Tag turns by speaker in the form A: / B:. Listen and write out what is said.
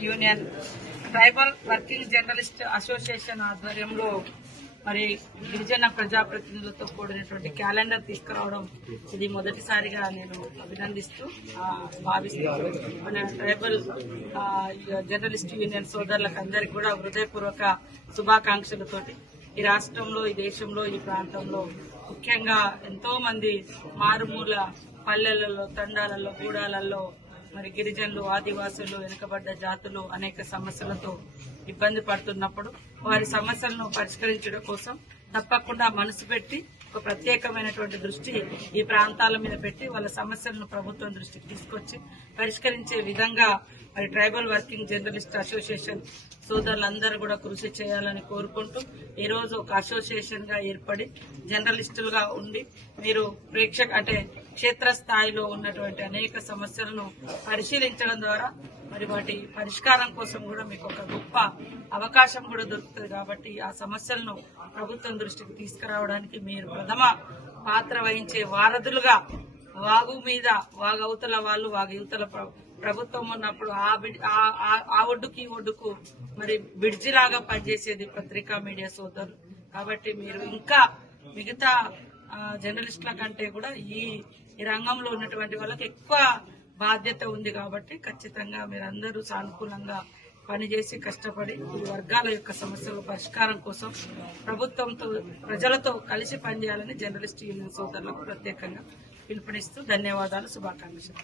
A: Union tribal working journalist association ఆధ్వర్యంలో మరి గిరిజన ప్రజాప్రతినిధులతో కూడినటువంటి క్యాలెండర్ తీసుకురావడం ఇది మొదటిసారిగా నేను అభినందిస్తూ భావిస్తున్నాను మన ట్రైబల్ జర్నలిస్ట్ యూనియన్ సోదరులకు అందరికీ కూడా హృదయపూర్వక శుభాకాంక్షలతోటి ఈ రాష్ట్రంలో ఈ దేశంలో ఈ ప్రాంతంలో ముఖ్యంగా ఎంతో మంది మారుమూల పల్లెలలో తండాలలో గూడాలలో మరి గిరిజనులు ఆదివాసులు వెనుకబడ్డ జాతులు అనేక సమస్యలతో ఇబ్బంది పడుతున్నప్పుడు వారి సమస్యలను పరిష్కరించడం కోసం తప్పకుండా మనసు పెట్టి ఒక ప్రత్యేకమైనటువంటి దృష్టి ఈ ప్రాంతాల మీద పెట్టి వాళ్ళ సమస్యలను ప్రభుత్వం దృష్టికి తీసుకొచ్చి పరిష్కరించే విధంగా మరి ట్రైబల్ వర్కింగ్ జర్నలిస్ట్ అసోసియేషన్ సోదరులందరూ కూడా కృషి చేయాలని కోరుకుంటూ ఈరోజు ఒక అసోసియేషన్గా ఏర్పడి జర్నలిస్టులుగా ఉండి మీరు ప్రేక్షక అంటే క్షేత్రస్థాయిలో ఉన్నటువంటి అనేక సమస్యలను పరిశీలించడం ద్వారా మరి వాటి పరిష్కారం కోసం కూడా మీకు ఒక గొప్ప అవకాశం కూడా దొరుకుతుంది కాబట్టి ఆ సమస్యలను ప్రభుత్వం దృష్టికి తీసుకురావడానికి మీరు ప్రథమ పాత్ర వహించే వారధులుగా వాగు మీద వాగవతల వాళ్ళు వాగయుతల ప్రభుత్వం ఉన్నప్పుడు ఆ బిడ్- ఆ- ఆ- ఒడ్డుకి ఈ ఒడ్డుకు మరి బిడ్జిలాగా పనిచేసేది పత్రికా మీడియా సోదరులు. కాబట్టి మీరు ఇంకా మిగతా జర్నలిస్టుల కంటే కూడా ఈ ఈ రంగంలో ఉన్నటువంటి వాళ్ళకి ఎక్కువ బాధ్యత ఉంది కాబట్టి ఖచ్చితంగా మీరందరూ సానుకూలంగా పనిచేసి కష్టపడి ఈ వర్గాల యొక్క సమస్యల పరిష్కారం కోసం ప్రభుత్వంతో ప్రజలతో కలిసి పనిచేయాలని జర్నలిస్ట్ యూనియన్ సోదరులకు ప్రత్యేకంగా పిలుపునిస్తూ ధన్యవాదాలు శుభాకాంక్షలు.